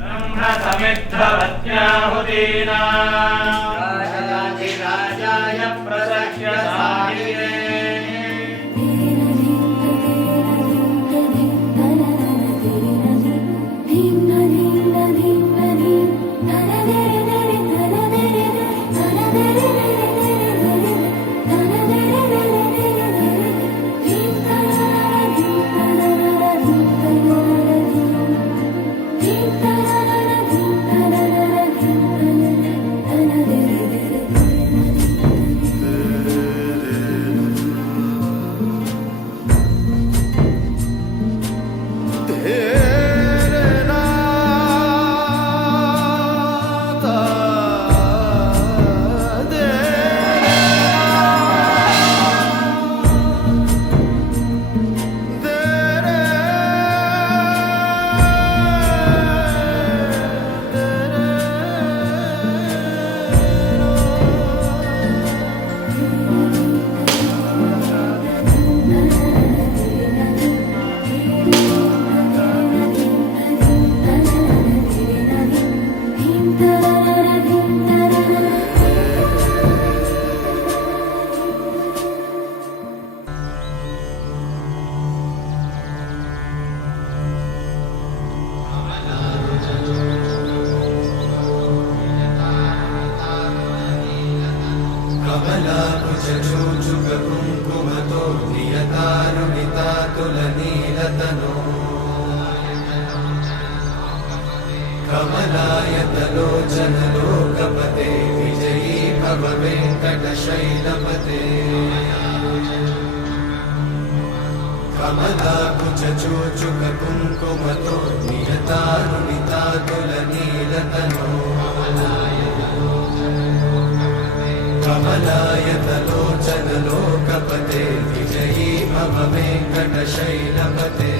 ब्रह्मसमिद्धवत्याहुतीना राजाधिराजाय प्रसह्य साहिरे कमलाकुचूचुककुङ्कुमतो नियतारुणितातुलनीलतनो कमलायतलोचनलोकपते विजयी भव वेङ्कटशैलपते कमलाकुचूचुककुङ्कुमतो नियतारुणितातुलनीलतनो कमलायतलोचनलोकपते विजयी भव वेङ्कटशैलपते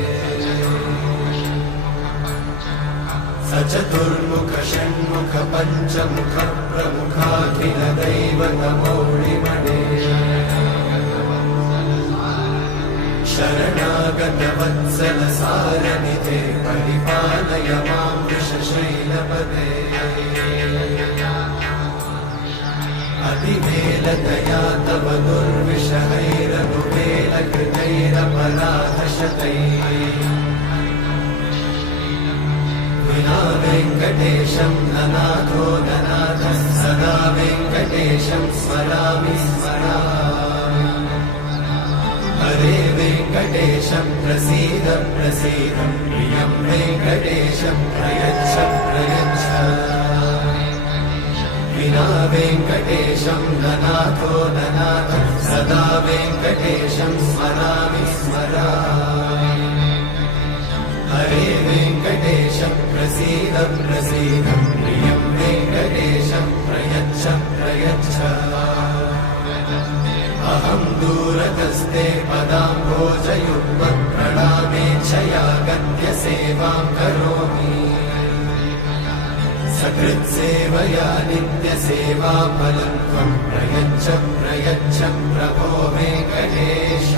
स चतुर्मुख षण्मुख पञ्चमुख प्रमुखाखिल दैवतमौळिमणे शरणागत वत्सल सारनिधे परिपालय मां वृषशैलपते अतिवेलतया तव दुर्विषहैरनुवेलकृतैरपराधशतैः विना वेङ्कटेशं ननाथो ननाथः सदा वेङ्कटेशं स्मरामि स्मरामि हरे वेङ्कटेशं प्रसीद प्रसीद प्रियं वेङ्कटेशं प्रयच्छ प्रयच्छ विना वेङ्कटेशं ननाथो ननाथः सदा वेङ्कटेशं स्मरामि स्मरामि हरे वेङ्कटेशं प्रसीद प्रसीद प्रियं वेङ्कटेशं प्रयच्छ प्रयच्छ अहं दूरतस्ते पदाम्भोजयुग्मप्रणामेच्छया गद्य सेवां करोमि सकृत्सेवया नित्यसेवाफलं त्वं प्रयच्छ प्रयच्छ प्रभो वेङ्कटेश।